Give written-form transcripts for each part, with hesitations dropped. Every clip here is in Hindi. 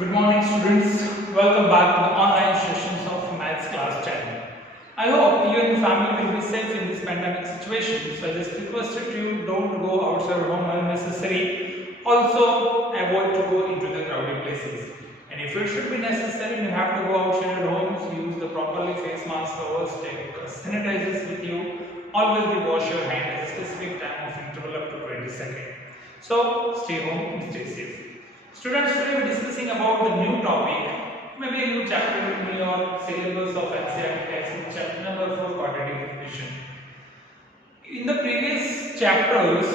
Good morning students, welcome back to the online sessions of Maths Class 10. I hope you and your family will be safe in this pandemic situation. So I just requested you don't go outside home unnecessary. Also avoid to go into the crowded places. And if it should be necessary and you have to go outside your homes, use the properly face mask covers, take sanitizers with you. Always be wash your hand at a specific time of interval up to 20 seconds. So stay home and stay safe. Students, today we are discussing about the new topic, maybe a new chapter in your syllabus of NCERT textbook, chapter number 4, quadratic equation. In the previous chapters,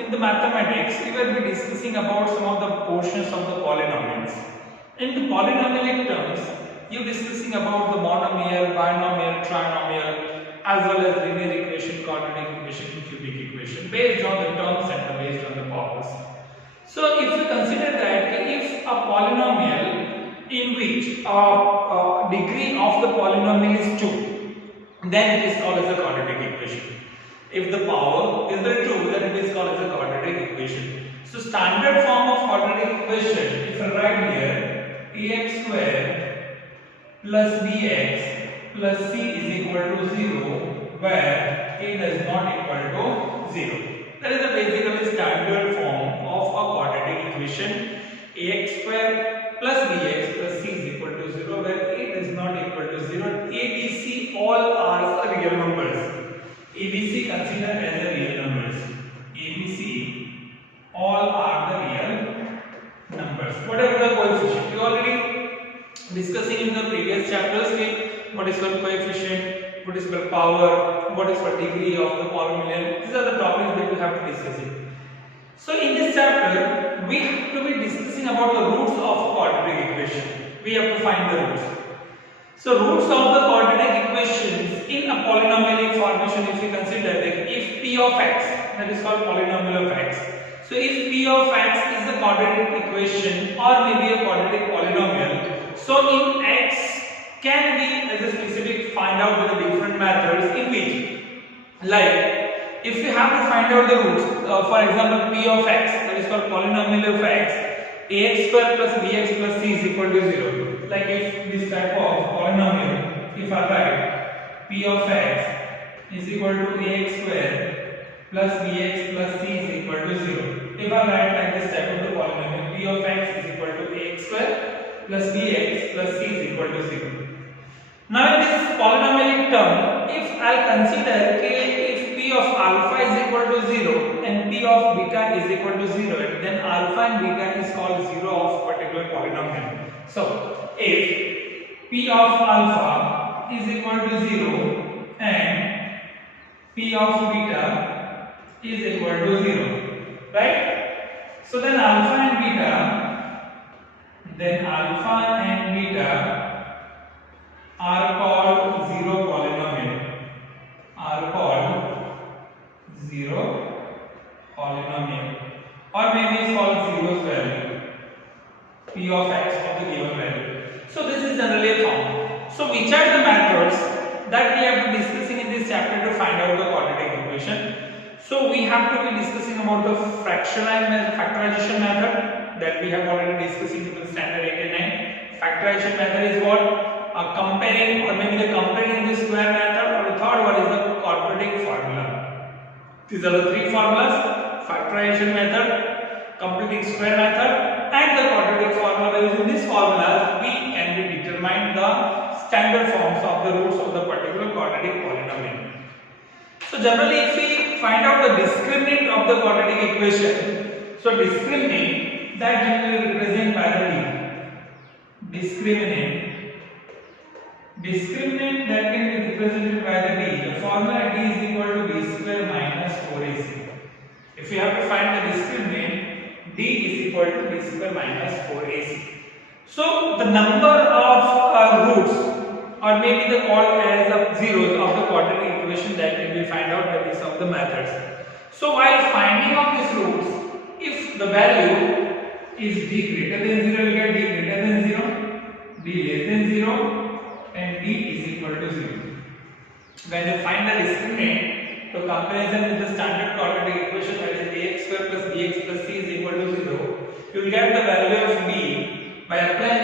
in the mathematics, we will be discussing about some of the portions of the polynomials. In the polynomial terms, you are discussing about the monomial, binomial, trinomial, as well as linear equation, quadratic equation, cubic equation, based on the terms and based on the powers. So if you consider that if a polynomial in which degree of the polynomial is 2, then it is called as a quadratic equation. If the power is the 2, then it is called as a quadratic equation. So standard form of quadratic equation, if I write here ax square plus bx plus c is equal to 0, where a does not equal to 0. That is the basically standard form of a quadratic equation. Ax square plus bx plus c is equal to 0, where a is not equal to 0. A, B, C all are the real numbers. A, B, C considered as the real numbers. A, B, C all are the real numbers. Whatever the coefficient, we already discussing in the previous chapters. What is called coefficient, what is called power, what is called degree of the polynomial. These are the topics that we have to discuss it. So in this chapter, we have to be discussing about the roots of quadratic equation. We have to find the roots. So roots of the quadratic equations in a polynomial formation, if you consider that if p of x, that is called polynomial of x. So if p of x is a quadratic equation or maybe a quadratic polynomial, so in x can be as a specific find out with the different methods in which, like if we have to find out the roots, for example p of x, that is called polynomial of x, ax square plus bx plus c is equal to 0. Like if this type of polynomial, if I write p of x is equal to ax square plus bx plus c is equal to 0. If I write like this type of the polynomial, p of x is equal to ax square plus bx plus c is equal to 0. Now in this polynomial term, if I consider if p of alpha is equal to 0 and p of beta is equal to 0, then alpha and beta is called 0 of particular polynomial. So if p of alpha is equal to 0 and p of beta is equal to 0, right? So then alpha and beta are called zero polynomial, or maybe it's called zeroth value, p of x of the given value. So this is generally found. So which are the methods that we have to be discussing in this chapter to find out the quadratic equation? So we have to be discussing about the factorization method that we have already discussed in the standard 8 and 9. Factorization method is what? Comparing, or maybe the comparing the square method, or the third one is the quadratic formula. These are the three formulas: factorization method, completing square method, and the quadratic formula. Using these formulas, we can be determine the standard forms of the roots of the particular quadratic polynomial. So generally, if we find out the discriminant of the quadratic equation, so discriminant that generally represented by the d. Discriminant that can be represented by the d. The formula d is equal to b square minus 4ac. If you have to find the discriminant, d is equal to b square minus 4ac. So the number of roots, or maybe the called as zeros of the quadratic equation that can be find out by these of the methods. So while finding out these roots, if the value is d greater than 0, we get d greater than 0, d less than 0, and d is equal to 0. When you find the discriminant, to comparison with the standard quadratic equation, that is ax square plus bx plus c is equal to 0, you will get the value of b by applying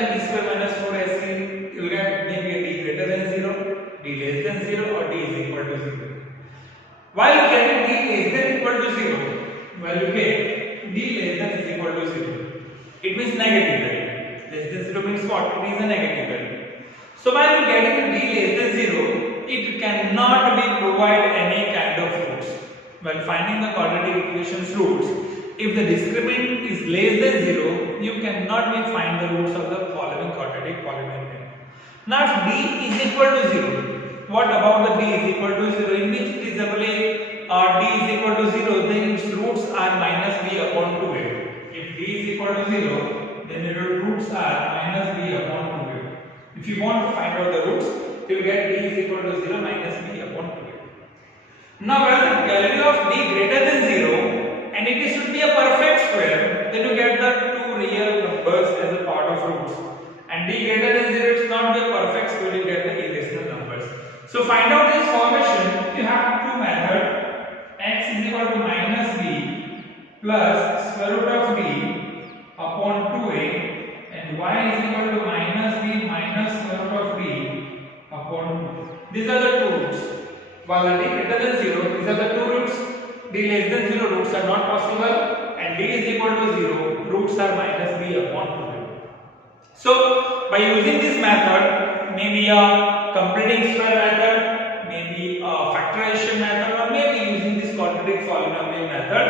equal to 0. It means negative value. Less than 0 means what? It is a negative value. So while getting d less than 0, it cannot be provide any kind of roots. While finding the quadratic equation's roots, if the discriminant is less than 0, you cannot be find the roots of the following quadratic polynomial. Now if d is equal to 0, what about the d is equal to 0? In which it is simply d is equal to 0, then its roots are minus b upon 2a. If d is equal to 0, then the roots are minus b upon 2a. If you want to find out the roots, you will get d is equal to 0 minus b upon 2a. Now when the value of d greater than 0 and it should be a perfect square, then you get the two real numbers as a part of roots. And d greater than 0, it's not the perfect square, you get the irrational numbers. So find out this formation, you have two methods. X is equal to minus b plus square root of d upon 2a, and y is equal to minus b minus square root of d upon 2. These are the two roots. While d greater than 0, these are the two roots. D less than 0 roots are not possible, and d is equal to 0, roots are minus b upon 2. So by using this method, maybe a completing square method, maybe a factorization method, or maybe using this quadratic polynomial method,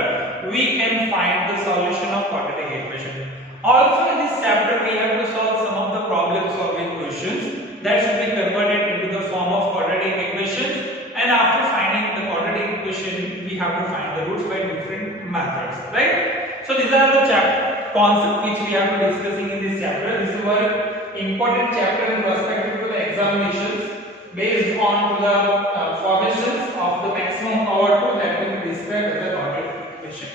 we can find the solution of quadratic equation. Also in this chapter we have to solve some of the problem solving questions that should be converted into the form of quadratic equations, and after finding the quadratic equation we have to find the roots by different methods, right? So these are the concepts which we have to discussing in this chapter. This is one important chapter in respect to the examinations based on the formations of the maximum power tool that will be described as a quadratic equation.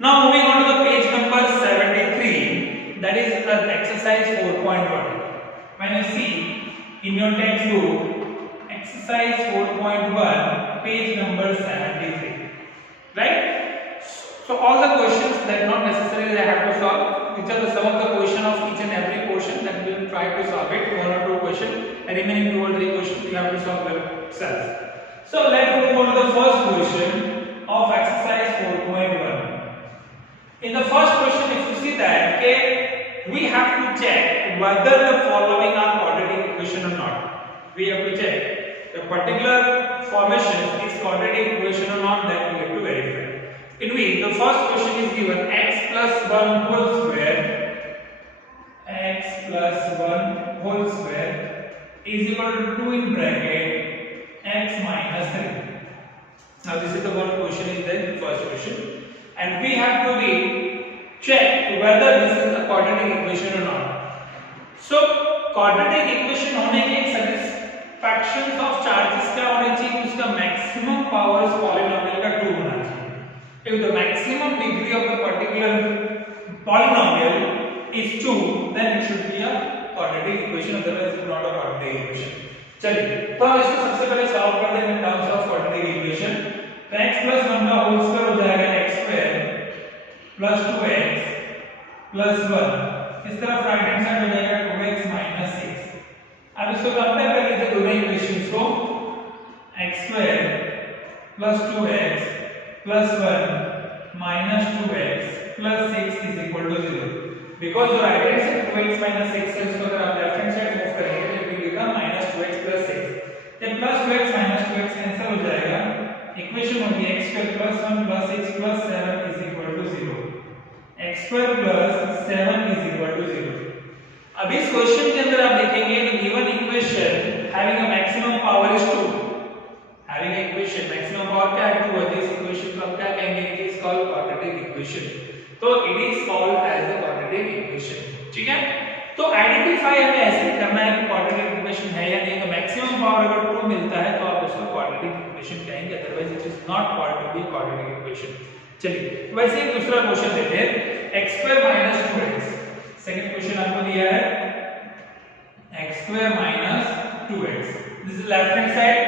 Now moving on to the page number 73, that is the exercise 4.1. When you see in your textbook exercise 4.1 page number 73, right? So all the questions that not necessarily they have to solve, which are the sum of the question of each and every portion, that we will try to solve it, one or two questions, and remaining 2 or 3 questions we have to solve themselves. So let's move on to the first question of exercise 4.1. In the first question, if you see that, okay, we have to check whether the following are quadratic equation or not. We have to check the particular formation is quadratic equation or not, that we have to verify. In which the first question is given x plus 1 whole square is equal to 2 in bracket x minus 3. Now this is the one question is there, the first question, and we have to be check whether this is a quadratic equation or not. So quadratic equation होने के satisfaction of charges क्या होने चाहिए, उसका maximum powers polynomial का 2 होना चाहिए. If the maximum degree of the particular polynomial is 2, then it should be a quadratic equation, otherwise it is not a quadratic equation. चलिए तो हम इसको सबसे पहले सॉल्व कर देंगे in terms of quadratic equation. तो x plus 1 का होल स्क्वायर हो जाएगा x square plus 2x plus 1. इस तरफ राइट हैंड साइड हो जाएगा 2x minus 6. अब इसको कंपेयर कर लीजिए दोनों इक्वेशंस को. x square plus 2x plus 1 minus 2x plus 6 is equal to 0. Because the right hand side 2x minus 6 है, इसको अगर आप लेफ्ट हैंड साइड मूव करेंगे तो it will become minus 2x plus 6. जब plus 2x minus 2x cancel हो जाएगा, इक्वेशन होगी x square plus 1 plus 6 plus 7 is equal to 0. x square plus 7 is equal to 0. अब इस क्वेश्चन के अंदर आप देखेंगे तो given equation having a maximum power is 2. Having an equation maximum power क्या है, 2 है. This equation को हम क्या कहेंगे, it is called quadratic equation. तो it is called as a quadratic equation. ठीक है, तो आइडेंटिफाई हमें ऐसे करना है कि क्वाड्रेटिक इक्वेशन है या नहीं. तो मैक्सिमम पावर अगर 2 मिलता है तो आप उसको क्वाड्रेटिक इक्वेशन कहेंगे, otherwise it is not called to be quadratic equation. चलिए वैसे ही दूसरा क्वेश्चन लेते हैं, x square minus 2x. Second question आपको दिया है x square minus 2x. This is left hand side.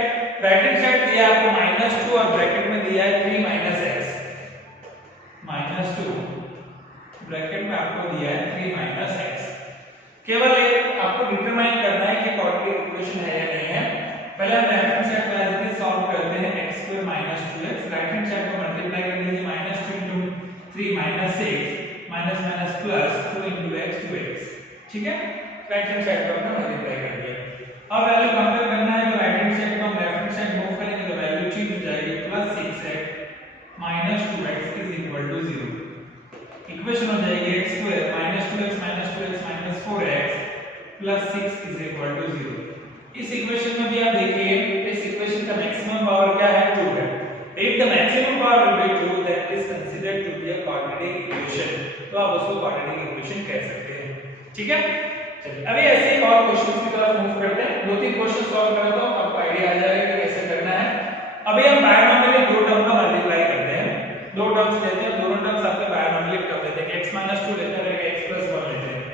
Right hand side दिया है आपको -2 और ब्रैकेट में दिया है 3 minus x. -2 ब्रैकेट में आपको दिया है 3 minus x. केवल एक आपको डिटरमाइन करना है कि क्वाड्रेटिक इक्वेशन है या नहीं है. पहले हम लेफ्ट हैंड साइड को एज इट इज सॉल्व करते हैं. x square minus 2x, right hand side को मल्टीप्लाई कर लीजिए -2 into 3 minus 6. Minus minus plus 2 into x 2x, ठीक है। राइट हैंड साइड को हमने मल्टीप्लाई कर दिया। अब वैल्यू कंपेयर करना है तो राइट हैंड साइड को हम लेफ्ट हैंड साइड मूव करेंगे तो वैल्यू चेंज हो जाएगी, plus 6x minus 2x is equal to 0। Equation हो जाएगी x square minus 2x minus 4x plus 6 is equal to 0। इस इक्वेशन में भी आप देखिए इस इक्वेशन का मैक्सिमम पावर क्या है, 2 है। If the maximum power will be 2, then it is considered to be a quadratic equation. तो आप उसको quadratic equation कह सकते हैं, ठीक है। चलिए अभी ऐसे ही और क्वेश्चंस की तरफ मूव करते हैं। दो तीन क्वेश्चन सॉल्व करें तो आपको आईडिया आ जाएगा कि कैसे करना है। अभी हम बायनॉमियल दो टर्म का मल्टीप्लाई करते हैं, दो टर्म्स लेते हैं, दोनों टर्म्स आपके बायनॉमियल कर लेते हैं। x - 2 लेते हैं, x + 1 लेते हैं,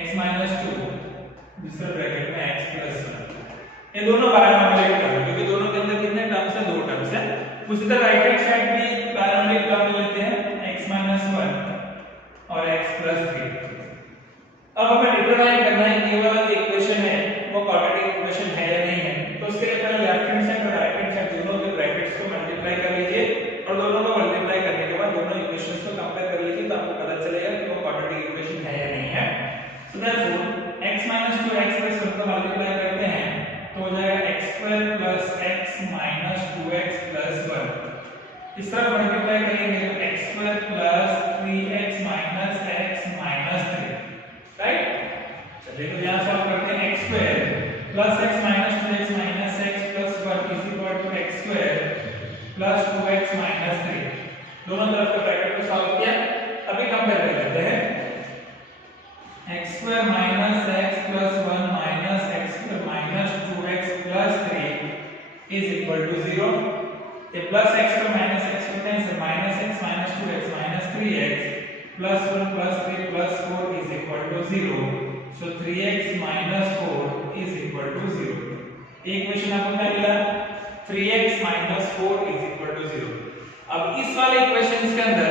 x - 2 दूसरे ब्रैकेट में x + 1, ये दोनों बायनॉमियल टर्म है क्योंकि दोनों के अंदर कितने टर्म्स हैं, दो टर्म्स हैं। उसी तरह राइट हैंड साइड भी बायनॉमियल टर्म लेते हैं, x - 1 और x + 3। अब हमें डिटरमाइन करना है कि ये वाला जो इक्वेशन है वो क्वाड्रेटिक इक्वेशन है या नहीं है। तो उसके लिए पहले लेफ्ट हैंड साइड और राइट हैंड साइड दोनों के ब्रैकेट्स को मल्टीप्लाई कर लीजिए और दोनों को मल्टीप्लाई करने के बाद दोनों इक्वेशंस को कंपेयर कर लीजिए तो आपको पता चलेगा कि वो क्वाड्रेटिक इक्वेशन है या नहीं है। सो देयरफॉर x - 2 x + 1 को मल्टीप्लाई करते हैं तो हो जाएगा x² + x - 2x + 1। इस तरफ मल्टीप्लाई करेंगे तो x² + 3x - x - 3, राइट। चलिए तो यहां सॉल्व करते हैं। x² + x - 2x - x + 1 is equal to x² + 2x - 3। दोनों तरफ के ब्रैकेट को सॉल्व किया। अभी कंपेयर कर लेते हैं। x² - x + 1 - x² - 2x + 3 is equal to 0। ये प्लस x पर माइनस x होते हैं, sir minus x minus 2x minus 3x plus 1 plus 3 plus 4 is equal to 0। So 3x minus 4 is equal to 0। ये इक्वेशन आपको क्या मिला, 3x minus 4 is equal to 0। अब इस वाले इक्वेशंस के अंदर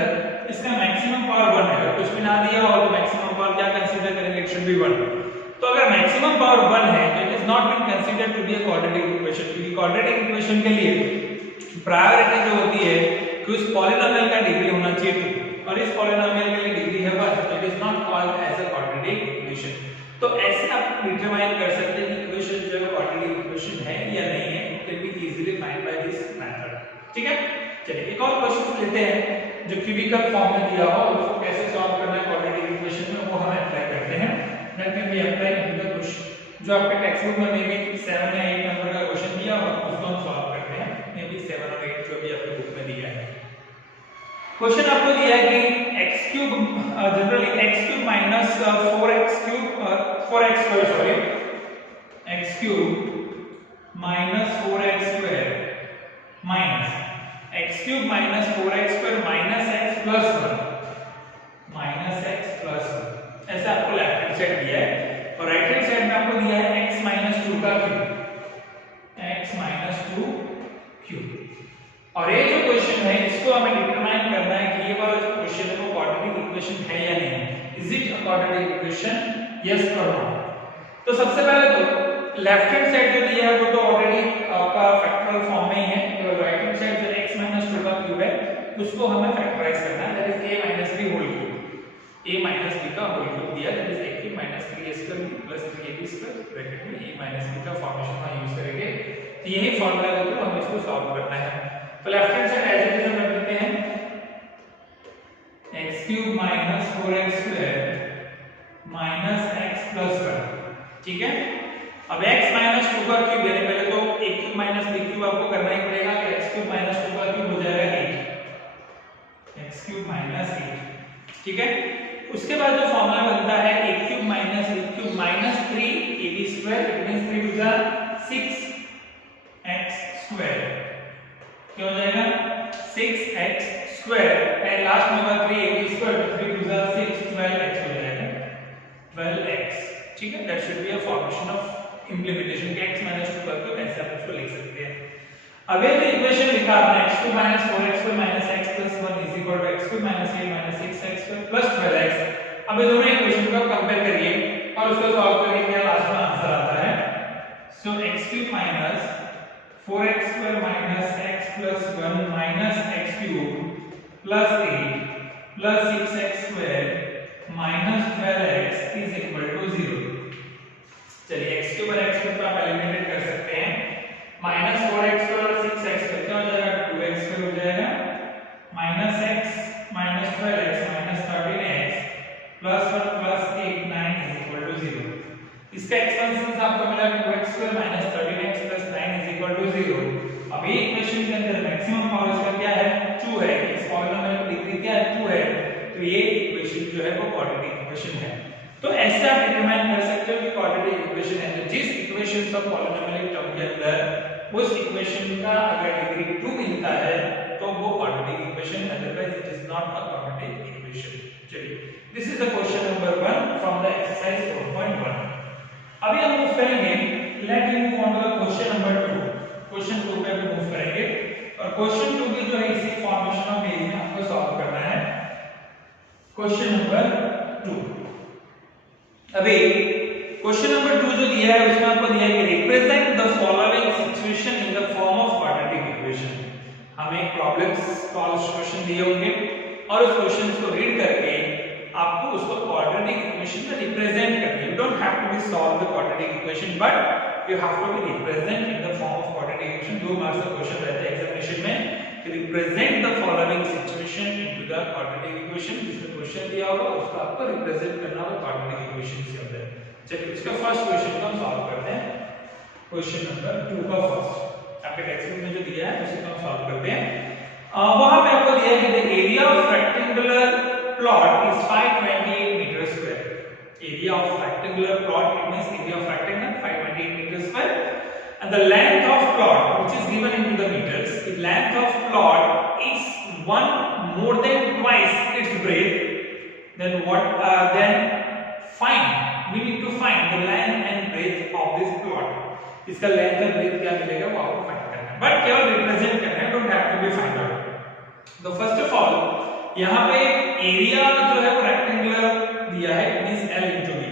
इसका मैक्सिमम पावर 1 है, अगर कुछ भी ना दिया हो तो मैक्सिमम पावर क्या कंसीडर करेंगे, इट शुड बी 1। तो अगर मैक्सिमम पावर 1 है तो it is not been considered to be a quadratic equation, क्योंकि क्वाड्रेटिक इक्वेशन के लिए प्रायोरिटी जो होती है कि उस पॉलिनोमियल का डिग्री होना चाहिए 2 और इस पॉलिनोमियल के लिए डिग्री है 1, तो it is not called as a quadratic equation. तो ऐसे आप डिटरमाइन कर सकते हैं कि इक्वेशन जो है क्वाड्रेटिक इक्वेशन है या नहीं है, it can be easily find by this method, ठीक है। चलिए एक और क्वेश्चन लेते हैं जो क्यूबिकल फॉर्म में दिया हो, उसको कैसे सॉल्व करना है क्वाड्रेटिक इक्वेशन में, वो हम अप्लाई करते हैं। That can be apply in the question जो आपके टेक्स्ट बुक में मे बी 7 या 8 नंबर का क्वेश्चन दिया हो, उसको हम सॉल्व करते हैं, मे बी 7 और 8 जो भी आपके बुक में दिया है। क्वेश्चन आपको दिया है कि x³ generally x³ minus 4x² sorry x³ minus 4x² minus x³ minus 4x² minus x plus 1 minus x plus 1, ऐसा आपको लेफ्ट हैंड साइड दिया है और राइट हैंड साइड में आपको दिया है x minus 2 का क्यूब, x minus 2 क्यूब। और ये जो क्वेश्चन है इसको हमें डिटरमाइन करना है कि ये वाला जो क्वेश्चन है वो क्वाड्रेटिक इक्वेशन है या नहीं, is it a quadratic equation, yes और नो। तो सबसे पहले तो लेफ्ट हैंड साइड जो दिया है वो तो ऑलरेडी आपका फैक्टोरियल फॉर्म में ही है, तो राइट हैंड साइड जो x - 2 का क्यूब है उसको हमें फैक्टराइज करना है, that is a - b whole cube, a - b का होल क्यूब दिया, that is a³ - 3a² + 3ab² bracket में a - b का फॉर्मेशन का यूज करेंगे। तो यही फार्मूला है तो हमें इसको सॉल्व करना है। तो left hand side as it is हम रख देते हैं x³ minus 4x² minus x plus 1, ठीक है। अब x minus 2 का क्यूब यानी पहले तो a³ minus b³ आपको करना ही पड़ेगा, तो x³ minus 2 का क्यूब हो जाएगा 8, x³ minus 8, ठीक है। उसके बाद जो फॉर्मूला बनता है a³ minus b³ minus 3ab², it means 3 to the 6x², क्या हो जाएगा 6x² एंड लास्ट में होगा 3ab², तो 3 टू द 6 12x हो जाएगा 12x, ठीक है। That should be a formation of implementation के x - 2 का क्यूब, ऐसे आप इसको लिख सकते हैं। अब ये जो इक्वेशन लिखा आपने x³ - 4x² - x plus 1 is equal to x³ - 8 - 6x² plus 12x। अब ये दोनों इक्वेशन को कंपेयर करिए और उसको सॉल्व करेंगे, क्या लास्ट में आंसर आता है। सो x³ minus 4x² minus x plus 1 minus x³ plus 8 plus 6x square minus 12x is equal to 0। चलिए x के ऊपर x को आप एलिमिनेट कर सकते हैं। माइनस 4x और 6x का क्या हो जाएगा 2x स्क्वायर हो जाएगा minus x minus 12x minus 13x plus 1 plus 8 9 is equal to 0। इसका एक्सपेंशन आपको मिला 2x square minus 13x plus 9 is equal to 0। अब ये इक्वेशन के अंदर मैक्सिमम पावर इसका क्या है 2 है। इस पॉलिनोमियल की डिग्री क्या है 2 है, तो ये इक्वेशन जो है वो क्वाड्रेटिक इक्वेशन है। तो ऐसे आप डिटरमाइन कर सकते हो कि क्वाड्रेटिक इक्वेशन है, तो जिस इक्वेशन ऑफ पॉलिनोमियल टर्म के अंदर उस इक्वेशन का अगर डिग्री 2 मिलता है तो वो quadratic equation, otherwise it is not a quadratic equation. चलिए this is the question number 1 from the exercise 4.1। अभी हम मूव करेंगे, let me move on to the question number 2। Question 2 पे हम मूव करेंगे और क्वेश्चन 2 भी जो है इसी फॉर्मेशन ऑफ पेज में आपको सॉल्व करना है। क्वेश्चन नंबर 2, अभी क्वेश्चन नंबर 2 जो दिया है उसमें आपको दिया है कि represent the following situation in the form of quadratic equation. हमें प्रॉब्लम्स सॉल्व क्वेश्चन दिए होंगे और उस क्वेश्चंस को रीड करके आपको उसको क्वाड्रेटिक इक्वेशन में रिप्रेजेंट करना है। You don't have to be solve the quadratic equation but you have to be represent in the form of quadratic equation. 2 marks का क्वेश्चन रहता है एग्जामिनेशन में कि represent the following situation into the quadratic equation. जिसमें क्वेश्चन दिया होगा उसको आपको रिप्रेजेंट करना होगा क्वाड्रेटिक इक्वेशन के अंदर। चलिए इसका फर्स्ट क्वेश्चन को हम सॉल्व करते हैं। क्वेश्चन नंबर 2 का फर्स्ट आपके टेक्स्ट बुक में जो दिया है उसे हम सॉल्व करते हैं। वहां पे आपको दिया है कि the area of rectangular plot is 528 meter square. Area of rectangular plot, it means area of rectangle 528 meter square, and the length of plot which is given into the meters. The length of plot is more than twice its breadth. Then we need to find the length and breadth of this plot. इसका length and breadth क्या मिलेगा वो आपको फाइंड करना है, बट केवल रिप्रेजेंट करना है, don't have to be find out. तो फर्स्ट ऑफ ऑल यहाँ पे एरिया जो है वो रेक्टेंगुलर दिया है, it means L into B,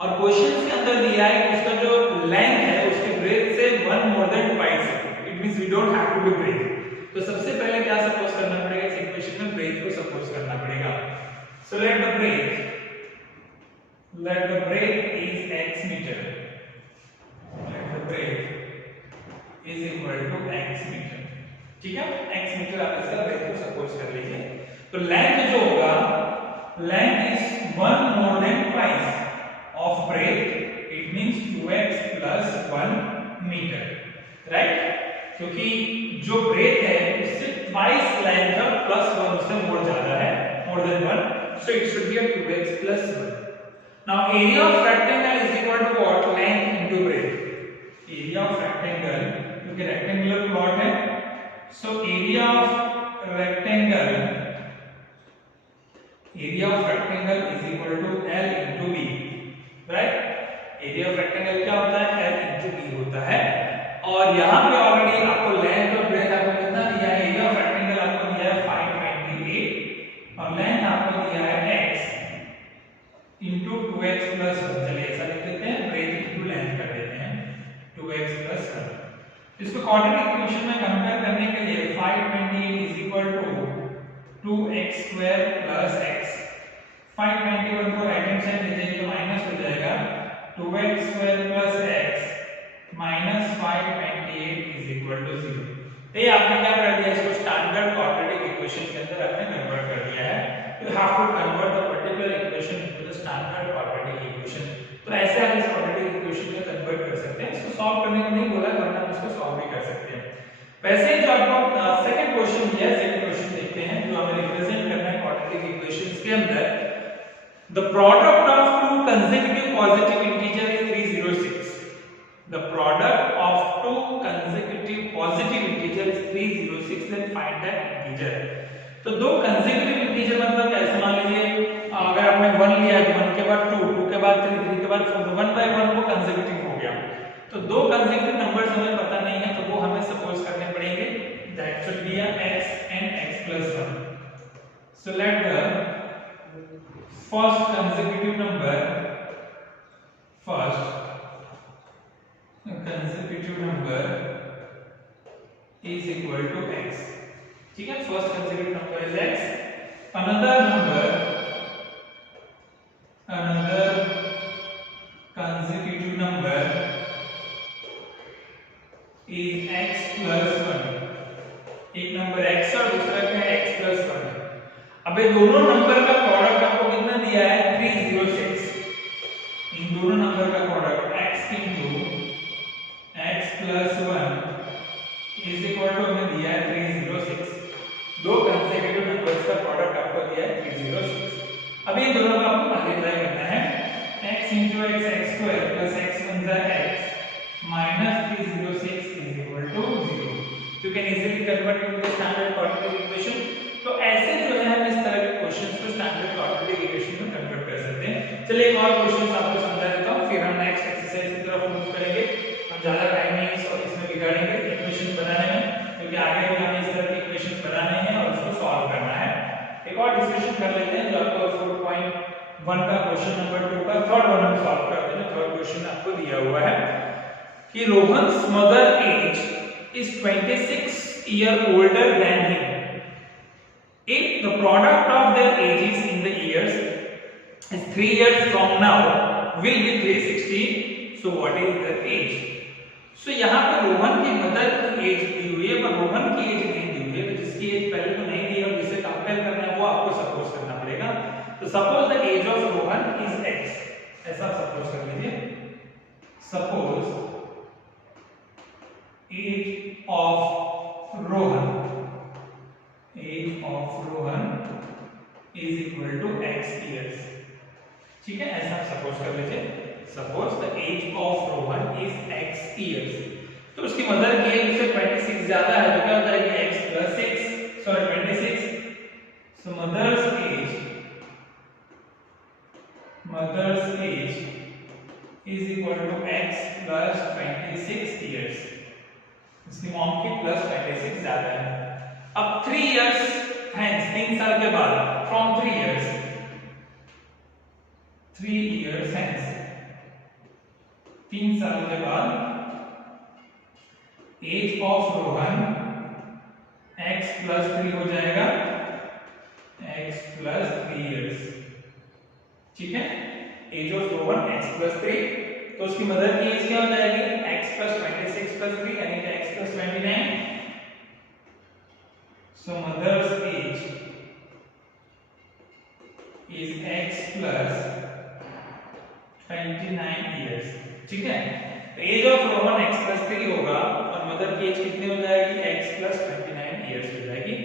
और क्वेश्चन के अंदर दिया है कि उसका जो लेंथ है उसके ब्रेथ से 1 more than twice है, it means we don't have to be breadth. तो सबसे पहले क्या सपोज करना पड़ेगा इस इक्वेशन में ब्रेथ को सपोज करना पड़ेगा। So let the breadth is x metre, let the breadth is equal to x metre, ठीक है। x मीटर आप इसका ब्रेथ को सपोज कर लीजिए। तो लेंथ जो होगा length is 1 more than twice of breadth, it means 2x plus 1 meter, right? क्योंकि जो ब्रेथ है उससे twice लेंथ है प्लस 1 उससे मोर ज्यादा है, more than 1, so it should be a 2x plus 1. Now area of rectangle is equal to what? Length into breadth. Area of rectangle, क्योंकि rectangular plot है, so area of rectangle is equal to L into B, right? Area of rectangle क्या होता है? L into B होता है। और यहाँ पे ऑलरेडी आपको लेंथ और ब्रेथ आपको कितना दिया है? एरिया ऑफ रेक्टेंगल आपको दिया है 528 और लेंथ आपको दिया है x into 2x plus 1। चलिए ऐसा लिख देते हैं, ब्रेथ into लेंथ कर देते हैं 2x plus 1। इसको क्वाड्रेटिक इक्वेशन में कंपेयर करने के लिए 528 is equal to 2x square plus x। 521 को राइट हैंड साइड ले जाइए तो माइनस हो जाएगा 2x square plus x minus 528 is equal to 0। तो ये आपने क्या कर दिया, इसको स्टैंडर्ड क्वाड्रेटिक इक्वेशन के अंदर आपने कन्वर्ट कर दिया है। You have to convert the particular equation into the standard quadratic equation. तो ऐसे आप इस क्वाड्रेटिक इक्वेशन को कन्वर्ट कर सकते हैं। इसको सॉल्व करने को नहीं बोला, वरना आप इसको सॉल्व भी कर सकते हैं। वैसे जो आपको सेकंड क्वेश्चन दिया है, सेकंड क्वेश्चन देखते हैं जो हमें रिप्रेजेंट करना है क्वाड्रेटिक इक्वेशंस के अंदर। The product of two consecutive positive integer is 306। The product of two consecutive positive integer is 306, then find that integer. तो दो कंसेक्यूटिव इंटीजर मतलब कैसे, मान लीजिए अगर आपने 1 लिया है, 1 के बाद 2, 2 के बाद 3, 3 के बाद 4, 1 by 1 वो कंसेक्यूटिव हो गया। तो दो कंसेक्यूटिव नंबर्स हमें पता नहीं है तो वो हमें सपोज करने पड़ेंगे, that should be x and x plus 1। so let the first consecutive number is equal to x, ठीक है। First consecutive number is x another consecutive number is x plus 1। एक नंबर x और दूसरा क्या है x plus 1। अब ये दोनों नंबर का प्रोडक्ट आपको कितना दिया है 306। इन दोनों नंबर का product x into x plus 1 is equal to हमें दिया है 306। दो कंसेक्यूटिव नंबर्स का प्रोडक्ट आपको दिया है 306। अब इन दोनों का आपको मल्टीप्लाई करना है x into x x square plus x one x minus 306 is equal to 0। You can easily convert into the standard quadratic equation। तो ऐसे जो है हम इस तरह के क्वेश्चंस को स्टैंडर्ड क्वाड्रेटिक इक्वेशन में कन्वर्ट कर सकते हैं। चलिए एक और क्वेश्चन आपको समझा देता हूं, फिर हम नेक्स्ट एक्सरसाइज की तरफ मूव करेंगे। हम ज्यादा टाइम नहीं इसमें बिगाड़ेंगे इक्वेशन बनाने में, क्योंकि आगे भी हमें इस तरह के इक्वेशंस बनाने हैं और उसको सॉल्व करना है। एक और डिस्कशन कर लेते हैं जो आपको 4.1 का क्वेश्चन नंबर 2 का थर्ड वन हम सॉल्व करते हैं। थर्ड क्वेश्चन आपको दिया हुआ है कि Rohan's mother age is 26 year older than him. If the product of their ages in the years is 3 years from now will be 360, so what is their age? So यहाँ पे रोहन की मदर की एज दी हुई है पर रोहन की एज नहीं दी हुई है, तो जिसकी एज पहले तो नहीं दी है और जिसे कंपेयर करना है वो आपको सपोज करना पड़ेगा। तो suppose the age of Rohan is x, ऐसा सपोज कर लीजिए। Suppose age of Rohan is equal to x years। ठीक है, ऐसा सपोज कर लीजिए। Suppose the age of Rohan is x years। तो उसकी मदर की एज से 26 ज्यादा है तो क्या हो जाएगी x plus 6 sorry 26। So mother's age is equal to x plus 26 years। इसकी मॉम की प्लस 26 ज्यादा है। अब 3 इयर्स हेंस 3 साल के बाद फ्रॉम 3 इयर्स हेंस 3 साल के बाद age of Rohan x plus 3 हो जाएगा x plus 3 इयर्स। ठीक है, age of Rohan x plus 3, तो उसकी मदर की एज क्या हो जाएगी x plus 26 plus 3 यानी कि x plus 29। so mother's age is x plus 29 years। ठीक है, तो age of Rohan x plus 3 होगा और मदर की एज कितनी हो जाएगी x plus 29 years हो जाएगी।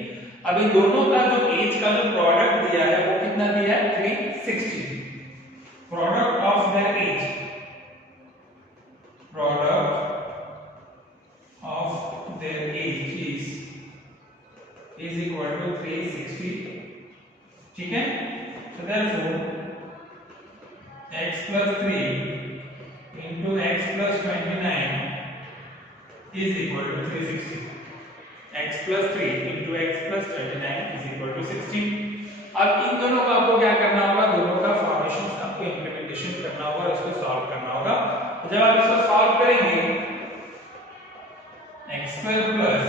अब इन दोनों का जो एज का जो प्रोडक्ट दिया है वो कितना दिया है 360। Product of their age is equal to 360। ठीक है, so therefore x plus 3 into x plus 29 is equal to 360। x plus 3 into x plus 29 is equal to 16। अब इन दोनों का आपको क्या करना होगा, दोनों का फॉर्मेशन आपको इंप्लीमेंटेशन करना होगा और इसको सॉल्व करना होगा। तो जब आप इसको सॉल्व करेंगे x square plus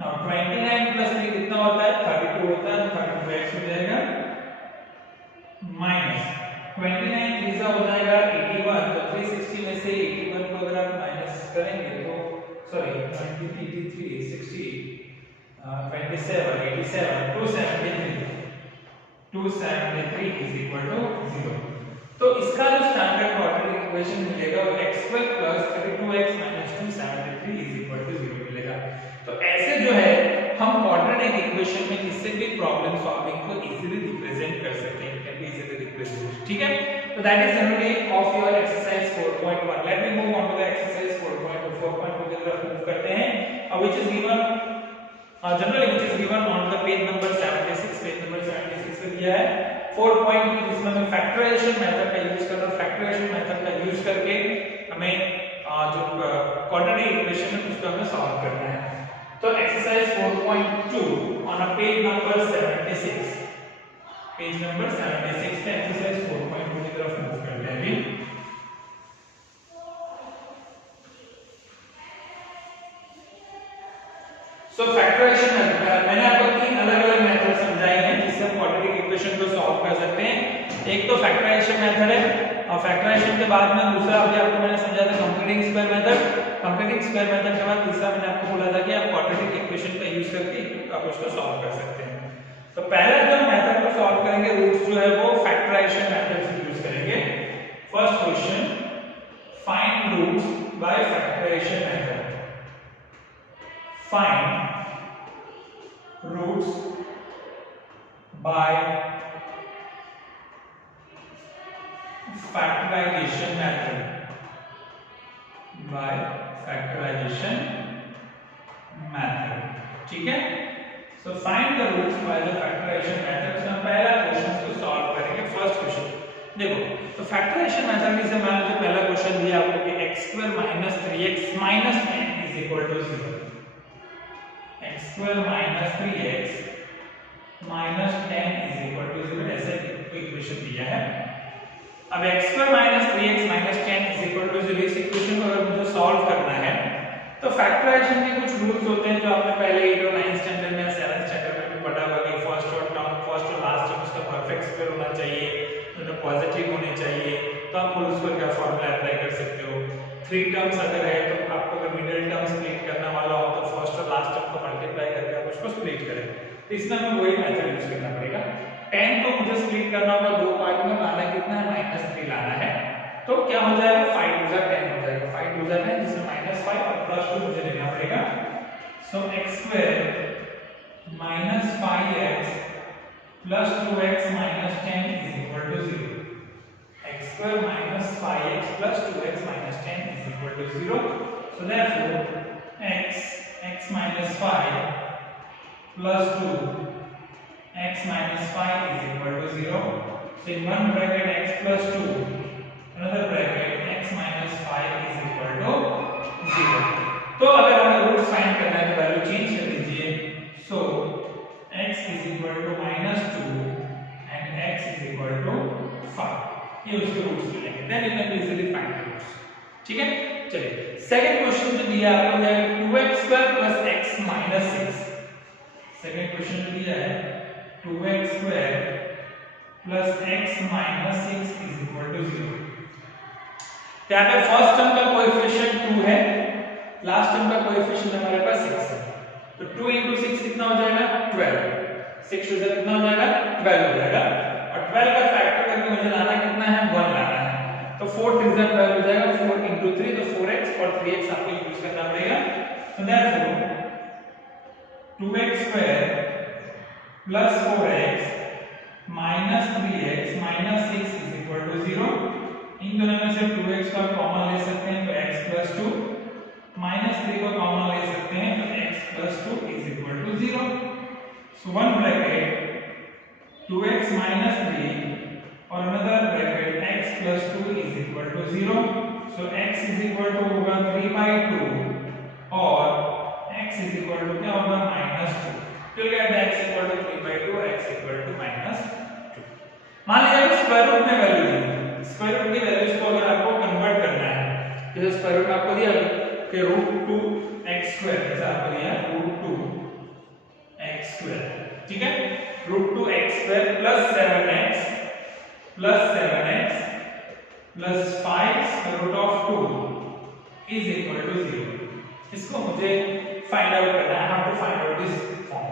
now 29 plus 3 कितना होता है 32 होता है, 32x हो जाएगा माइनस 29 3 हो जाएगा 81। तो 360 में से 81 को अगर आप माइनस करेंगे तो सॉरी 23 60 27 87 273 is equal to 0। तो इसका जो स्टैंडर्ड क्वाड्रेटिक इक्वेशन मिलेगा वो x square plus 32x minus 273 is equal to 0 मिलेगा। तो ऐसे जो है हम क्वाड्रेटिक इक्वेशन में किसी भी प्रॉब्लम सॉल्विंग को इजीली रिप्रेजेंट कर सकते हैं, कैन बी इजीली रिप्रेजेंट। ठीक है, तो that is generally of your exercise 4.1। Let me move on to the exercise 4.2 की तरफ मूव करते हैं, which is given generally which is given on the page number 76 पे दिया है 4.2 जिसमें हमें फैक्टराइजेशन मेथड का यूज करना, फैक्टराइजेशन मेथड का यूज करके हमें जो क्वाड्रेटिक इक्वेशन है उसको हमें सॉल्व करना है। तो exercise 4.2 on a page number 76 पे एक्सरसाइज 4.2 की तरफ मूव करते हैं अभी। सो फैक्टराइजेशन मेथड मैंने आपको 3 अलग-अलग मेथड समझाई हैं जिससे कर सकते हैं। एक तो फैक्टराइजेशन मेथड है और फैक्टराइजेशन के बाद में दूसरा अभी आपको मैंने समझाया था computing square method. Computing square method के बाद तीसरा मैंने आपको बोला था कि आप क्वाड्रेटिक इक्वेशन का यूज करके आप उसको सॉल्व कर सकते हैं। तो पहला जो मेथड को सॉल्व करेंगे रूट्स जो है वो फैक्टराइजेशन मेथड से यूज करेंगे। First question, find roots by factorization method. Find roots by factorization method, by factorization method, ठीक है। So find the roots by the factorization method। इसमें पहला क्वेश्चन को सॉल्व करेंगे। फर्स्ट क्वेश्चन देखो, तो फैक्टराइजेशन मेथड में से मैंने जो पहला क्वेश्चन दिया आपको कि x² - 3x - 10 = 0, x² - 3x -10 = 0 ऐसे इक्वेशन दिया है। अब x² - 3x - 10 = 0 इस इक्वेशन को अगर मुझे सॉल्व करना है तो फैक्टराइजेशन के कुछ रूल्स होते हैं जो आपने पहले 8 और 9 स्टैंडर्ड में 7 स्टैंडर्ड में भी पढ़ा होगा कि फर्स्ट और लास्ट टर्म उसका परफेक्ट स्क्वायर होना चाहिए, दोनों पॉजिटिव होने चाहिए, तो आप होल स्क्वायर का फार्मूला अप्लाई कर सकते हो। 3 टर्म्स अगर है तो आपको अगर मिडिल टर्म स्प्लिट करना वाला हो तो फर्स्ट और लास्ट टर्म को मल्टीप्लाई करके आप उसको स्प्लिट करें। तो इसमें हमें वही मेथड यूज करना पड़ेगा। 10 को मुझे स्प्लिट करना होगा, दो पार्ट में लाना कितना है, -3 लाना है। तो क्या हो जाएगा, 5 * 10 हो जाएगा, 5 * 10 जिसमें -5 और +2 मुझे लेना पड़ेगा। सो x² - 5x + 2x - 10 = 0, x² - 5x + 2x - 10 = 0। so therefore x - 5 plus 2 x minus 5 is equal to 0. So in one bracket x plus 2, another bracket x minus 5 is equal to 0. तो अगर हमें रूट्स फाइंड करना है तो वैल्यू चेंज कर दीजिए। सो x is equal to -2 and x is equal to 5, ये उसके रूट्स मिलेंगे। Then you can easily find the roots, ठीक है। चलिए सेकंड क्वेश्चन जो दिया आपको है 2x² + x - 6। सेकंड क्वेश्चन जो दिया है 2x² + x - 6 = 0। यहाँ पे फर्स्ट टर्म का कोएफिशिएंट 2 है, लास्ट टर्म का कोएफिशिएंट हमारे पास 6 है। तो 2 × 6 कितना हो जाएगा, 12। 6 से कितना हो जाएगा, 12 हो जाएगा। और 12 का फैक्टर करके मुझे लाना कितना है, 1 लाना है। तो 4 × 12 हो जाएगा, 4 × 3 तो 4x और 3x आपको यूज करना पड़ेगा। तो therefore 2x² plus 4x minus 3x minus 6 is equal to 0। इन दोनों में से 2x का कॉमन ले सकते हैं तो x plus 2, minus 3 को कॉमन ले सकते हैं तो x plus 2 is equal to 0। So one bracket 2x minus 3 और another bracket x plus 2 is equal to 0। So x is equal to होगा 3/2 और x is equal to क्या होगा, -2। तो get x equal to 3/2 और x equal to -2। मान लीजिए स्क्वायर रूट में वैल्यू दी है, स्क्वायर रूट की वैल्यूज को अगर आपको कन्वर्ट करना है, जैसे स्क्वायर रूट आपको दिया कि √2x², जैसा आपको दिया √2x², ठीक है। √2x² + 7x + 5√2 is equal to 0। इसको मुझे फाइंड आउट करना है, how to find out this form.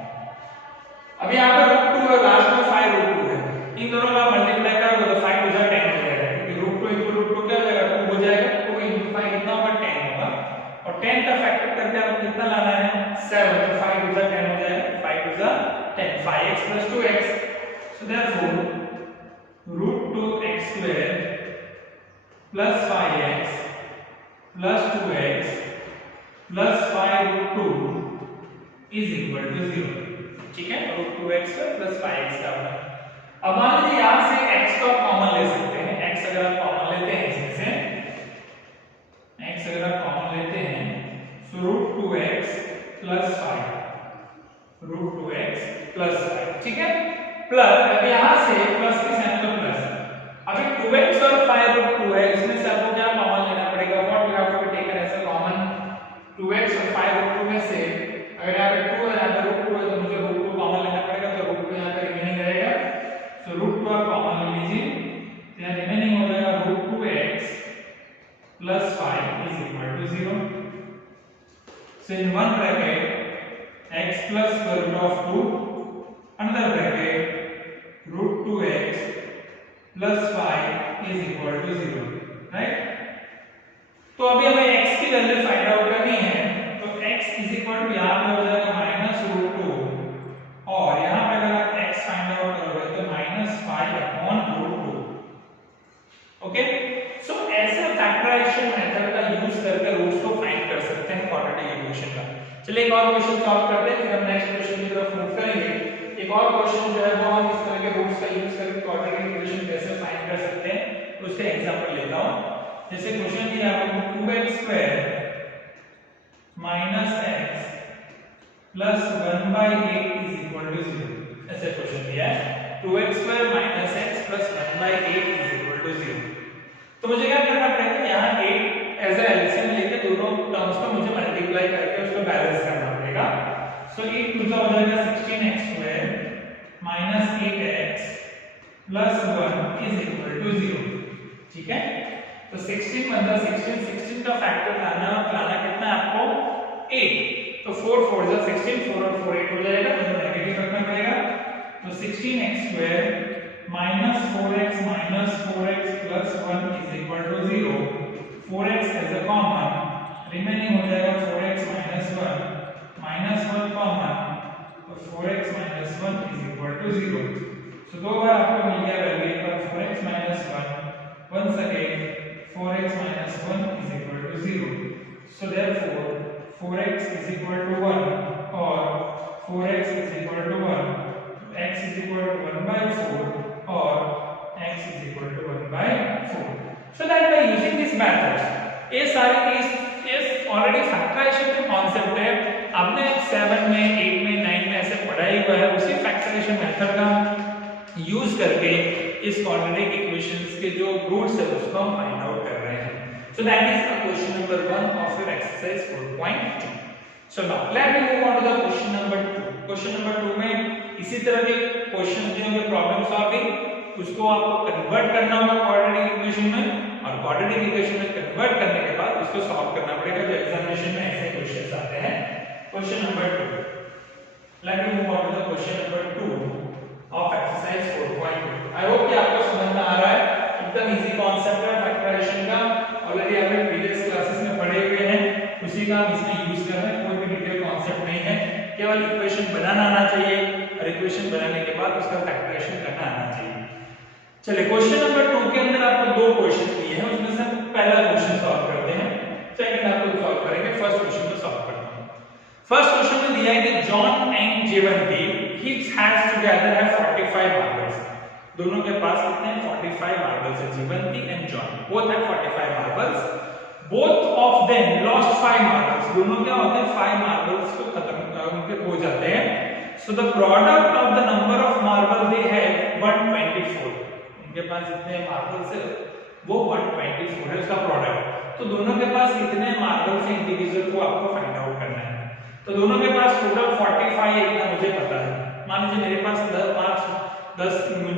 अभी यहां पर √2 और लास्ट में 5√2 है, इन दोनों का मल्टीप्लाई करोगे तो 5 * 10 हो जाएगा, क्योंकि √2 × √2 क्या हो जाएगा, 2 हो जाएगा। 2 × 5 कितना होगा, 10 होगा। और 10 का फैक्टर करके आपको कितना लाना है, 7। तो 5 * 10 हो जाएगा, 5 * 10 5x + 2x। So therefore √2x² + 5x + 2x + 5√2 is equal to 0, ठीक है। √2x² + 5x का होगा। अब मान लीजिए यहां से x को कॉमन ले सकते हैं, x अगर आप कॉमन लेते हैं इसमें से, x अगर आप कॉमन लेते हैं तो √2x + 5, √2x + 5, ठीक है। प्लस अब यहां से प्लस के साइन का प्लस, अभी 2x और 5√2 है, इसमें से आपको क्या कॉमन लेना पड़ेगा, what we have to taken as a common. 2x और 5√2 में से अगर यहाँ पे 2 है, यहाँ पे √2 है, तो मुझे √2 कॉमन लेना पड़ेगा, तो √2 यहाँ पे रिमेनिंग रहेगा। सो √2 आप So in one bracket x plus square root of 2, another bracket root 2x plus 5 is equal to 0, right? तो अभी हमें x की वैल्यू फाइंड आउट करनी है, तो x इज इक्वल टू यहाँ पे हो जाएगा माइनस रूट 2 और यहाँ पे अगर आप x फाइंड आउट करोगे तो माइनस 5 अपॉन रूट 2। ओके, सो ऐसे फैक्टराइजेशन मेथड का यूज करके रूट्स को फाइंड कर सकते हैं क्वाड्रेटिक इक्वेशन का। चलिए एक और क्वेश्चन सॉल्व करते हैं, फिर हम नेक्स्ट क्वेश्चन की तरफ मूव करेंगे। एक और क्वेश्चन जो है वो हम इस तरह के रूट्स का यूज करके क्वाड्रेटिक इक्वेशन कैसे फाइंड कर सकते हैं उसका एग्जांपल लेता हूं। जैसे क्वेश्चन दिया आपको 2x square minus x plus 1/8 is equal to 0, ऐसे क्वेश्चन दिया है 2x square minus x plus 1/8 is equal to 0। तो मुझे क्या करना पड़ेगा, यहाँ 8 एज अ एलसीएम लेके दोनों टर्म्स को मुझे मल्टीप्लाई करके उसको बैलेंस करना पड़ेगा। सो 8 टू द हो जाएगा 16x square minus 8x plus 1 is equal to 0, ठीक है। तो 16 मतलब 16 का फैक्टर लाना कितना है आपको 8, तो 4 4 जा 16, 4 और 4 8 हो जाएगा, तो नेगेटिव रखना पड़ेगा। तो 16x square minus 4x minus 4x plus 1 is equal to 0, 4x as a common, remaining हो जाएगा 4x माइनस 1 माइनस 1 कॉमन, तो 4x minus 1 is equal to 0। So दो बार आपको मिल गया वैल्यू, एक बार 4x minus 1, once again 4x minus 1 is equal to 0. So therefore 4x is equal to 1 or 4x is equal to 1. X is equal to 1 by 4 or x is equal to 1 by 4. So that by using this methods, ये सारी इस ऑलरेडी फैक्टराइजेशन के कॉन्सेप्ट है, आपने 7 में 8 में 9 में ऐसे पढ़ा ही हुआ है। उसी फैक्टराइजेशन मेथड का यूज करके इस क्वाड्रेटिक इक्वेशंस के जो रूट्स है उसको हम फाइंड आउट कर रहे हैं। So that is question number 1 of your exercise 4.2। So now let me move on to the question number 2। Question number 2 में इसी तरह के क्वेश्चंस जो होंगे प्रॉब्लम सॉल्विंग, उसको आपको कन्वर्ट करना होगा क्वाड्रेटिक इक्वेशन में, और क्वाड्रेटिक इक्वेशन में कन्वर्ट करने के बाद उसको सॉल्व करना पड़ेगा जो एग्जामिनेशन में ऐसे क्वेश्चंस आते हैं। Question number 2, let me move on to the question number 2 of exercise 4.2। I hope कि आपको समझ में आ रहा है, एकदम इजी कॉन्सेप्ट है फैक्टराइजेशन का, ऑलरेडी आपने प्रीवियस क्लासेस में पढ़े हुए हैं, उसी का हम इसमें यूज कर रहे हैं। कोई भी डिटेल कॉन्सेप्ट नहीं है, केवल इक्वेशन बनाना आना चाहिए और इक्वेशन बनाने के बाद उसका फैक्टराइजेशन करना आना चाहिए। चलिए क्वेश्चन नंबर 2 के अंदर आपको दो क्वेश्चन दिए हैं, उसमें से पहला क्वेश्चन सॉल्व करते हैं, सेकंड आपको सॉल्व करेंगे। फर्स्ट क्वेश्चन को सॉल्व करते हैं। फर्स्ट क्वेश्चन में दिया है कि John and Jevanti each has together have 45 marbles। दोनों के पास कितने हैं 45 marbles है, Jeevanti and John both have 45 marbles। both of them lost 5 marbles। दोनों क्या होते हैं 5 marbles को खत्म उनके खो जाते हैं। so the product of the number of marble they have 124। उनके पास जितने marbles है वो 124 है उसका प्रोडक्ट। तो दोनों के पास कितने marbles है इंडिविजुअल को आपको फाइंड आउट करना है। तो दोनों के पास टोटल 45 है, इतना मुझे पता है। मान लीजिए मेरे पास 10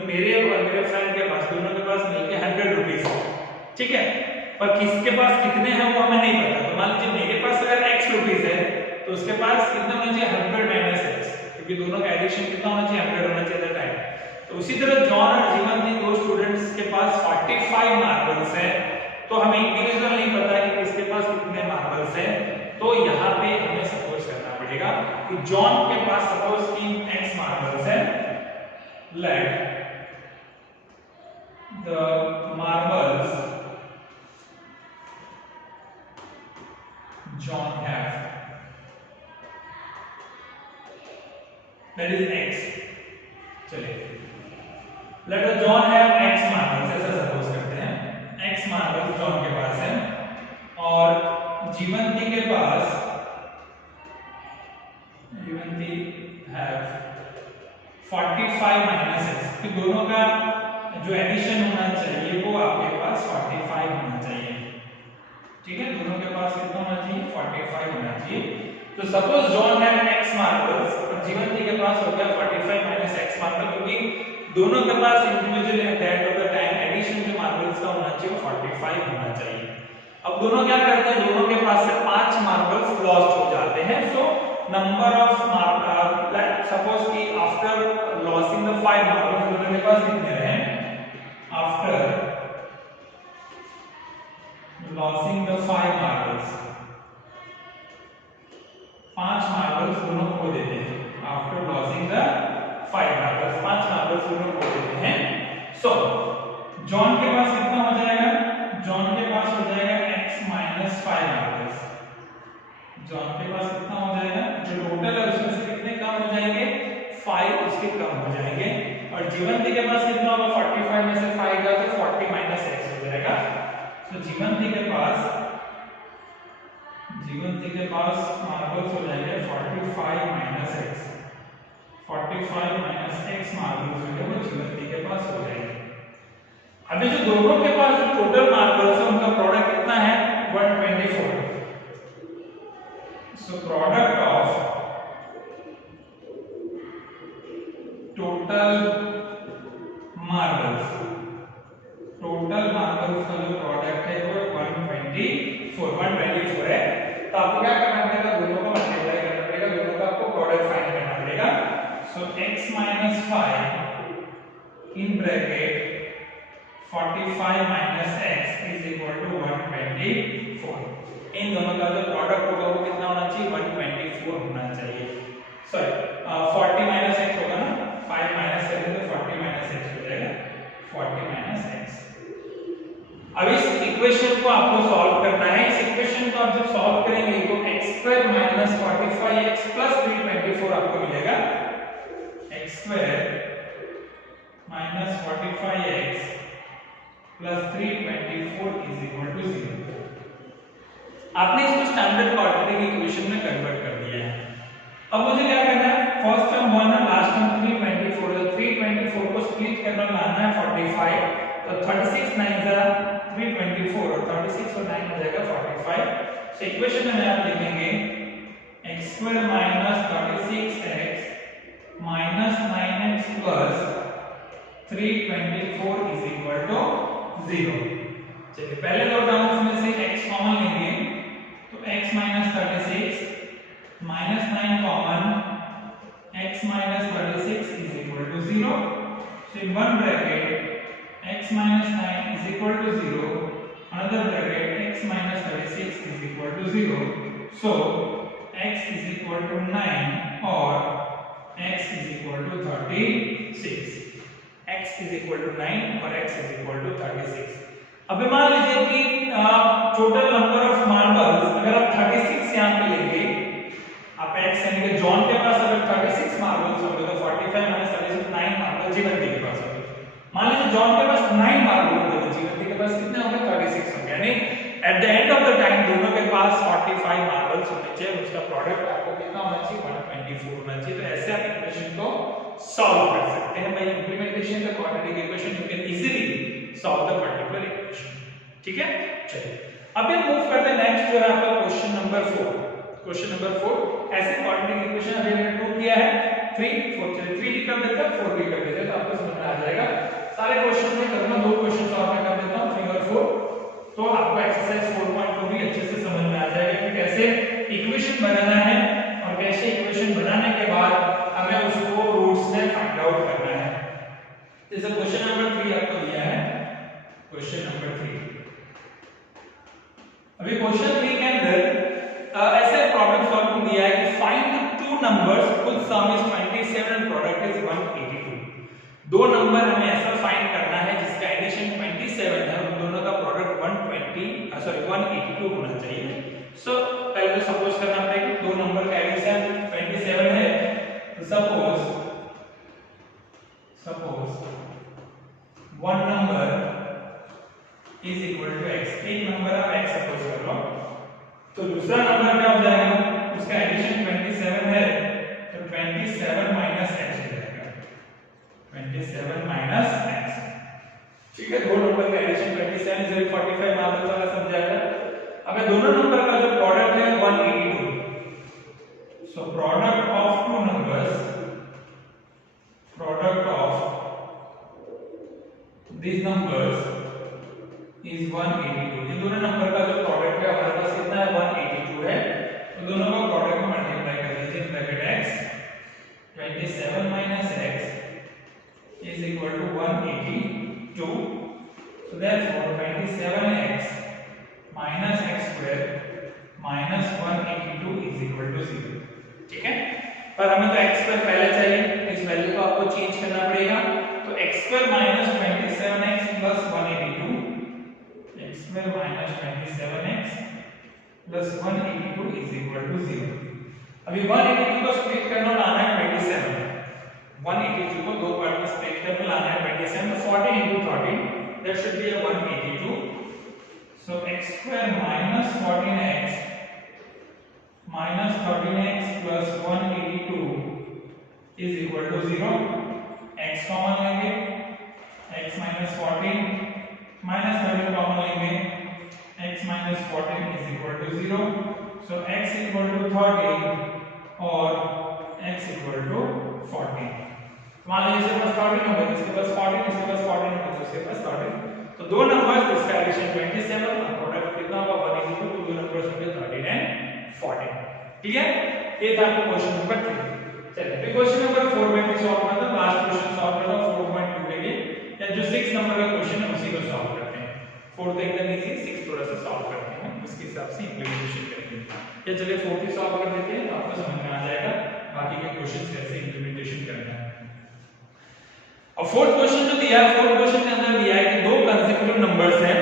मेरे और मेरे फ्रेंड के पास दोनों के पास मिलके 100 रुपीस है, ठीक है, पर किसके पास कितने हैं वो हमें नहीं पता। तो मान लीजिए मेरे पास अगर x रुपीस है तो उसके पास कितना होना चाहिए 100 माइनस x, क्योंकि दोनों का एडिशन कितना होना चाहिए 100 होना चाहिए टाइम। तो उसी तरह जॉन और जीवंती दो स्टूडेंट्स के पास 45 मार्बल्स है, तो हमें इंडिविजुअल नहीं पता कि किसके पास कितने मार्बल्स है। तो यहाँ पे हमें सपोज करना पड़ेगा कि जॉन के पास सपोज कि x मार्बल्स है, let the marbles John have, that is x। चलिए let the John have x marbles, ऐसा सपोज करते हैं x मार्बल्स जॉन के पास है और जीवंती के पास have 45 माइनस x, कि दोनों का जो एडिशन होना चाहिए वो आपके पास 45 होना चाहिए, ठीक है। दोनों के पास कितना होना चाहिए 45 होना चाहिए। तो सपोज जॉन है x मार्बल्स और जीवंती के पास हो गया 45 माइनस x मार्बल, क्योंकि दोनों के पास individual at that of the time addition जो मार्बल्स का होना चाहिए 45 होना चाहिए। अब दोनों क्या करते हैं, दोनों के पास से 5 मार्बल्स लॉस्ट हो जाते हैं। सो नंबर ऑफ सपोज कि आफ्टर लॉसिंग द 5 मार्बल्स दोनों के पास कितने रहे, after losing the 5 marbles, 5 marbles दोनों को देते हैं। After losing the 5 marbles, 5 marbles दोनों को देते हैं। सो जॉन के पास कितना हो जाएगा, जॉन के पास हो जाएगा x माइनस 5 मार्बल्स। जॉन के पास कितना हो जाएगा, जो टोटल है उसमें से कितने कम हो जाएंगे, 5 उसके कम हो जाएंगे। और जीवंती के पास कितना होगा, 45 में से 5 गया तो 40 माइनस x हो जाएगा। तो जीवंती के पास मार्बल्स हो जाएंगे 45 minus x, 45 minus x marbles जो है वो जीवंती के पास हो जाएंगे। अभी जो दोनों के पास जो टोटल मार्बल्स है उनका प्रोडक्ट कितना है, 124। So product of total marbles का जो प्रोडक्ट है वो 124 है। तो आपको क्या करना पड़ेगा, दोनों को मल्टीप्लाई करना पड़ेगा, दोनों का आपको प्रोडक्ट फाइंड करना पड़ेगा। So x minus 5 in bracket 45 minus x is equal to 124। इन दोनों का जो प्रोडक्ट होगा वो कितना होना चाहिए, 124 होना चाहिए। सॉरी 40 माइनस x होगा ना, 5 माइनस करेंगे तो 40 माइनस x हो जाएगा, 40 माइनस x। अब इस इक्वेशन को आपको सॉल्व करना है। इस इक्वेशन को आप जब सॉल्व करेंगे तो x² माइनस 45x प्लस 324 आपको मिलेगा। x² minus 45x plus 324 is equal to 0। आपने इसको स्टैंडर्ड क्वाड्रेटिक इक्वेशन में कन्वर्ट कर दिया है। अब मुझे क्या करना है, फर्स्ट टर्म 1 है, लास्ट टर्म 324 है। 324 को स्प्लिट करना लाना है 45, तो 36 9 जा 324 और 36 और 9 हो जाएगा 45। सो इक्वेशन में आप लिखेंगे x² minus 36x minus 9x plus 324 is equal to 0। चलिए पहले दो टर्म्स में से x कॉमन लेंगे तो x minus 36 minus 9 common, x minus 36 is equal to 0। So in one bracket x minus 9 is equal to 0, another bracket x minus 36 is equal to 0. So x is equal to 9 or x is equal to 36. x is equal to 9 और x is equal to 36। अब मान लीजिए कि टोटल नंबर ऑफ मार्बल्स अगर आप 36 यहाँ पे लेंगे, आप x यानी कि जॉन के पास अगर 36 मार्बल्स होंगे तो 45 माइनस 36 9 मार्बल जीवंती के पास होंगे। मान लीजिए जॉन के पास 9 मार्बल होंगे तो जीवंती के पास कितने होंगे, 36 होंगे। यानी at the end of the time दोनों के पास 45 मार्बल्स होने चाहिए, उसका प्रोडक्ट आपको कितना होना चाहिए, 124 होना चाहिए। तो ऐसे आप इक्वेशन को सॉल्व कर सकते हैं by implementation the quadratic equation. You can easily solve the particular equation. ठीक है, चलिए अब ये मूव करते हैं नेक्स्ट जो है आपका क्वेश्चन नंबर 4। क्वेश्चन नंबर 4 ऐसे क्वाड्रेटिक इक्वेशन अभी हमने प्रूव किया है 3 4 चलिए 3 भी कर देते हैं 4 भी कर देते हैं, तो आपको समझ में आ जाएगा। सारे क्वेश्चंस में करना, दो क्वेश्चंस और मैं कर देता हूं 3 और 4, तो आपको एक्सरसाइज 4.2 भी अच्छे से समझ में आ जाएगा कि कैसे इक्वेशन बनाना है और कैसे इक्वेशन बनाने के बाद हमें उसको रूट्स में फाइंड आउट करना है। जैसे क्वेश्चन नंबर 3 आपको दिया है, क्वेश्चन नंबर 3। अभी क्वेश्चन 3 के अंदर ऐसे प्रॉब्लम सॉल्व दिया है कि फाइंड टू नंबर्स कुल सम इज 27 एंड प्रोडक्ट इज 182। दो नंबर हमें ऐसा फाइंड करना है जिसका एडिशन 27 है और दोनों का प्रोडक्ट 182 होना चाहिए। सो पहले तो सपोज करना पड़ेगा दो नंबर का एडिशन 27 है, तो suppose one number is equal to x। एक नंबर आप x सपोज कर लो, तो दूसरा नंबर क्या हो जाएगा, उसका एडिशन 27 है तो 27 माइनस x हो जाएगा, 27 माइनस x। ठीक है, दो नंबर का एडिशन 27 0 45 मार्बल्स वाला समझाया। अब दोनों नंबर का जो प्रोडक्ट है 182। So product of two numbers, product of these numbers is 182। इन दोनों नंबर का जो प्रोडक्ट है हमारे पास कितना है 182 है, तो दोनों का प्रोडक्ट को मल्टीप्लाई कर लीजिए। Bracket x 27 minus x is equal to 182, so therefore 27x minus x square minus 182 is equal to 0। ठीक है, पर हमें तो x स्क्वायर पहले चाहिए, इस वैल्यू को आपको चेंज करना पड़ेगा। तो x square minus 27x plus 182, x square minus 27x plus 182 is equal to 0। अभी 182 को स्प्लिट करना लाना है 27, 182 को दो पार्ट में स्प्लिट करके लाना है 27, तो 14 into 13 that should be a 182। so x square minus 14x minus 13x plus 182 is equal to 0। x common लेंगे, x minus 14 minus 13 कॉमन लेंगे, x minus 14 is equal to 0। so x equal to 13 और x equal to 14। मान लीजिए इसके पास 13 होगा, इसके पास 14, इसके पास 14 होगा, तो इसके पास 13। तो दो नंबर्स इसका एडिशन 27 और प्रोडक्ट कितना होगा 182, तो दो नंबर्स होंगे 13 एंड 14। क्लियर? ये था आपका क्वेश्चन नंबर 3। चलिए फिर क्वेश्चन नंबर 4 में भी सॉल्व करते हैं। लास्ट क्वेश्चन सॉल्व करते हैं 4.2 के लिए, या जो 6 नंबर का क्वेश्चन है उसी को सॉल्व करते हैं। 4 तो एकदम इजी, 6 थोड़ा सा सॉल्व करते हैं, उसके हिसाब से इंप्लीमेंटेशन करेंगे। या चलिए 4 भी सॉल्व कर देते हैं, तो आपको समझ में आ जाएगा बाकी के क्वेश्चंस कैसे इंप्लीमेंटेशन करना है। और फोर्थ क्वेश्चन जो दिया है, फोर्थ क्वेश्चन के अंदर दिया है कि दो कंसेक्यूटिव नंबर्स हैं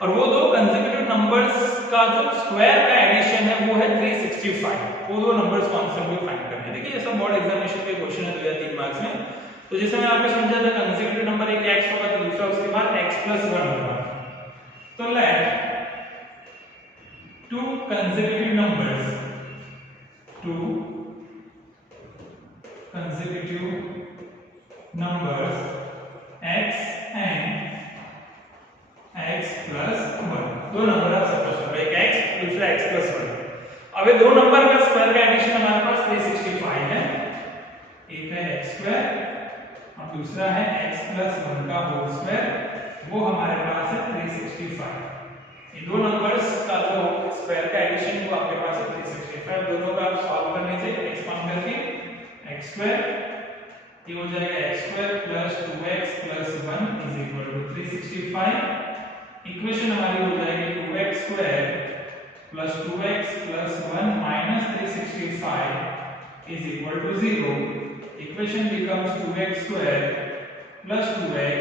और वो दो कंसेक्यूटिव नंबर्स का जो स्क्वायर का एडिशन है वो है 365। वो दो नंबर्स कौन से हमको फाइंड करने हैं। देखिए ये सब बोर्ड एग्जामिनेशन के क्वेश्चन है 2 या 3 मार्क्स में। तो जैसे मैंने आपको समझा था कंसेक्यूटिव नंबर एक x होगा, तो दूसरा उसके बाद x plus 1 होगा। तो let two consecutive numbers x and x plus 1, दो नंबर आप सपोज करो, एक x दूसरा x plus 1। अब ये दो नंबर का स्क्वायर का एडिशन हमारे पास 365 है, एक है x स्क्वायर और दूसरा है x plus 1 का होल स्क्वायर, वो हमारे पास है 365। इन दो नंबर्स का जो स्क्वायर का एडिशन वो आपके पास है 365। दोनों का आप सॉल्व कर लीजिए, एक्सपांड करके x स्क्वायर ये हो जाएगा x square plus 2x plus 1 is equal to 365। Equation हमारी हो जाएगी 2x square plus 2x plus 1 minus 365 is equal to 0। Equation becomes 2x square plus 2x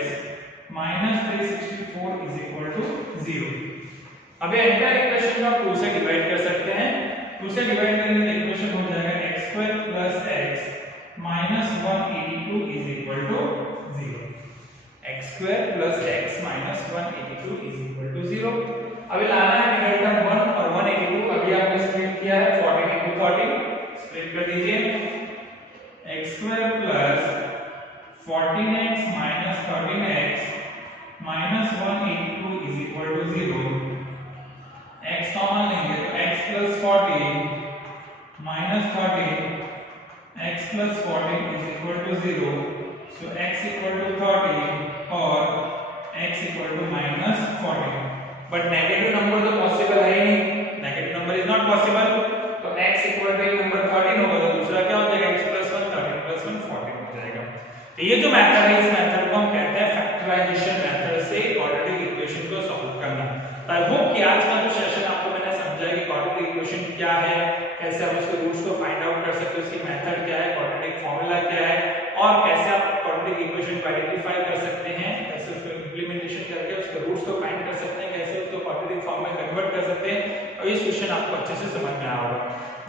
minus 364 is equal to 0। अब ये एंटायर इक्वेशन को आप 2 से डिवाइड कर सकते हैं। 2 से डिवाइड करेंगे तो इक्वेशन हो जाएगा x square plus x minus 182 is equal to 0। x square plus x minus 182 is equal to 0। अभी लाना है मिडिल टर्म 1 और 182, अभी आपने स्प्लिट किया है 14 into 14, स्प्लिट कर दीजिए। x square plus 14x minus 13x minus 182 is equal to 0। x common लेंगे तो x plus 14 minus 13 x plus 14 is equal to 0। so x equal to 30 और x equal to minus 14। but negative number तो पॉसिबल है ही नहीं, negative number is not possible. तो x equal to नंबर 13 होगा, तो दूसरा क्या हो जाएगा x plus 1 13 plus 1 14 हो जाएगा। तो ये जो मेथड है, इस मेथड को हम कहते हैं फैक्टराइजेशन मेथड से क्वाड्रेटिक इक्वेशन को सॉल्व करना। आई होप कि आज का जो सेशन आपको मैंने समझाया कि क्वाड्रेटिक इक्वेशन क्या है, कैसे हम उसके रूट्स को फाइंड आउट कर सकते हैं, उसकी मेथड क्या है, क्वाड्रेटिक फार्मूला क्या है और कैसे आप क्वाड्रेटिक इक्वेशन को आइडेंटिफाई कर सकते हैं, कैसे उसको इंप्लीमेंटेशन करके उसके रूट्स को फाइंड कर सकते हैं, कैसे उसको क्वाड्रेटिक फॉर्म में कन्वर्ट कर सकते हैं। और ये क्वेश्चन आपको अच्छे से समझ में आया होगा।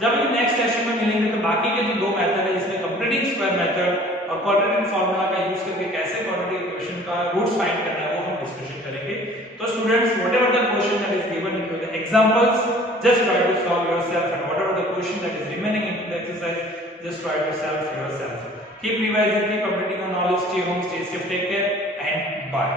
जब ये नेक्स्ट सेशन में मिलेंगे तो बाकी के जो दो मेथड है, इसमें कंप्लीटिंग स्क्वायर मेथड और क्वाड्रेटिक फार्मूला का यूज करके कैसे क्वाड्रेटिक इक्वेशन का रूट्स फाइंड करना है वो हम डिस्कशन करेंगे। तो students, whatever the question that is given in the examples, just try to solve yourself, and whatever the question that is remaining in the exercise, just try to solve yourself. Keep revising, keep updating on knowledge. Stay home, stay safe, take care, and bye.